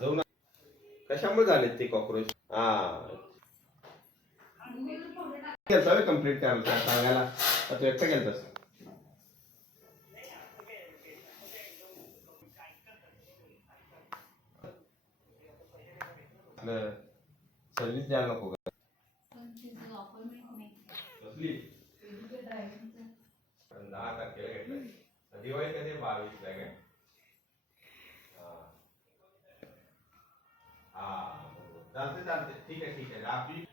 जाऊन कशामुळे झाले ते कॉक्रोच? केलता कंप्लीट करायला सांगायला तू एकटा केलतास? सर्विस द्यायला नको का? कसली 10 तारखेला घेतलं. दिवाळी कधी 22ला काय? चालते चालते, ठीक आहे ठीक आहे. आपली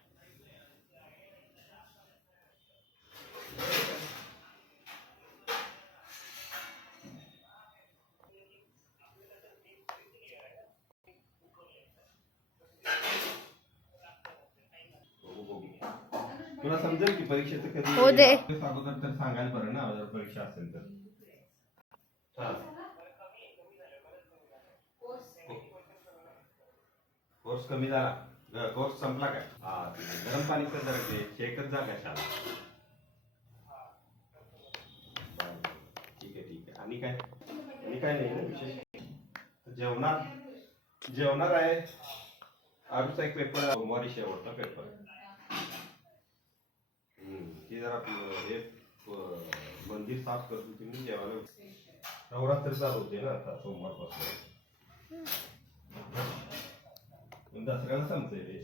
तुला समजेल की परीक्षेचं कधी अगोदर तर सांगायला बरं ना, जर परीक्षा असेल तर. कोर्स कमी झाला, कोर्स संपला काय? गरम पाणी तर जरा शेकत जा कशाला. ठीक आहे ठीक आहे. आणि काय नाही ना विशेष. जेवणार आहे. आजचा एक पेपर सोमवारी शेवटचा पेपर. ते जरा हे मंदिर साफ करतो तुम्ही जेवायला. नवरात्र चालू होते ना आता सोमवारपासून. दसऱ्याला संपते रे.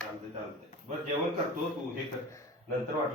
चालते बरं, जेवण करतो तू हे कर नंतर वाटलं.